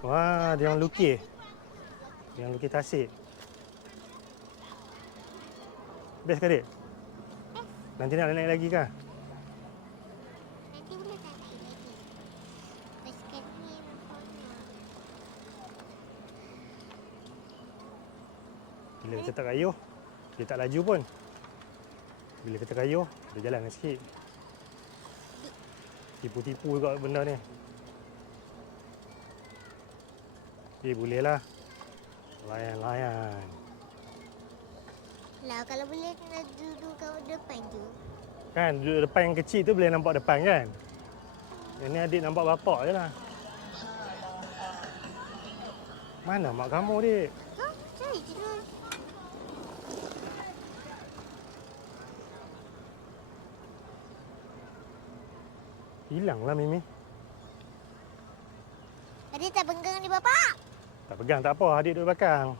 Wah, dia orang lukis. Dia orang lukis tasik. Best ke adik? Nanti nak naik lagi kah? Nanti boleh tak naik lagi? Basikal ni nampaknya. Bila kita tak kayuh, dia tak laju pun. Bila kita kayuh, dia jalan sikit. Tipu-tipu juga benda ni. Boleh lah. Layan-layan. Lah kalau boleh nak duduk kat depan tu. Kan, duduk depan yang kecil tu boleh nampak depan kan? Yang ni adik nampak bapak je lah. Mana mak kamu, dik? Ha? Saya je lah. Hilanglah Mimi. Adik tak pegang ni bapak. Tak pegang tak apa, adik duduk belakang.